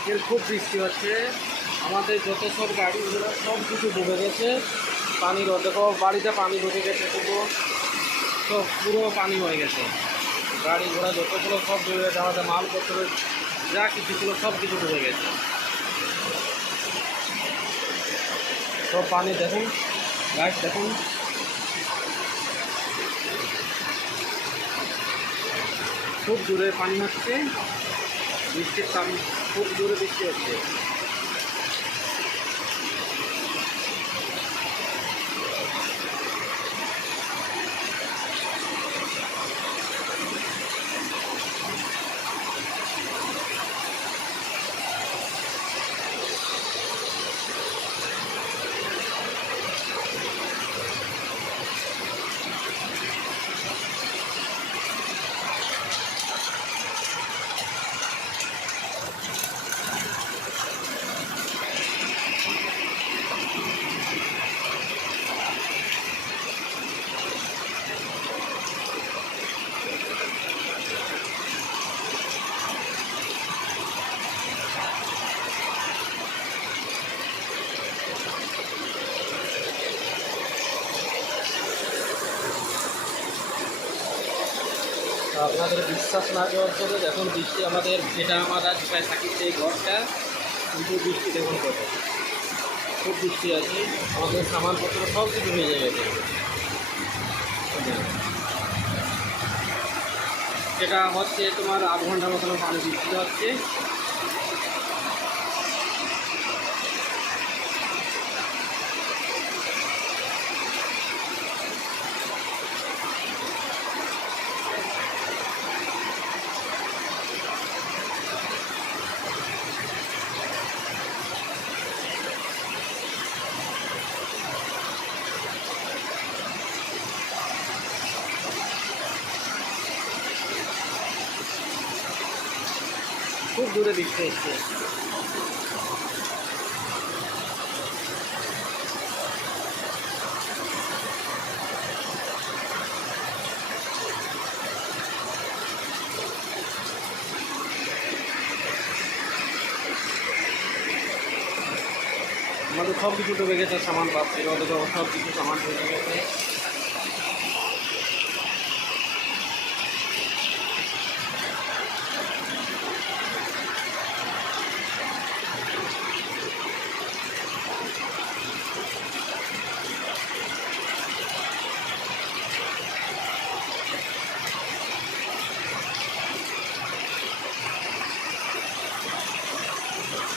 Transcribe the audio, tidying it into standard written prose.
আজকের খুব বৃষ্টি হচ্ছে, আমাদের যত সব গাড়িগুলো সব কিছু ডুবে গেছে। পানির দেখো বাড়িতে পানি ঢুকে গেছে, সব পুরো পানি হয়ে গেছে। গাড়ি ঘোড়া যতগুলো সব ডুবে গেছে, আমাদের মালপত্র যা কিছু ছিল সব কিছু ডুবে গেছে। সব পানি দেখুন, গাছ দেখুন, খুব দূরে পানি হচ্ছে, বৃষ্টির খুব দূরে বৃষ্টি হচ্ছে। আপনাদের বিশ্বাস না যাওয়ার জন্য দেখুন বৃষ্টি আমাদের, যেটা আমার আজ প্রায় থাকি সেই ঘরটা, কিন্তু বৃষ্টি দেখুন কত, খুব বৃষ্টি আছে, আমাদের সামানপত্র সব কিছু ভেজে গেছে। সেটা হচ্ছে তোমার 8 ঘন্টার মতন পানি বৃষ্টি হচ্ছে। খুব দূরে বৃষ্টি হচ্ছে। আমাদের সব কিছু ডুবে গেছে, সামান পাচ্ছিল, ওদের সব কিছু সামান ডুবে গেছে।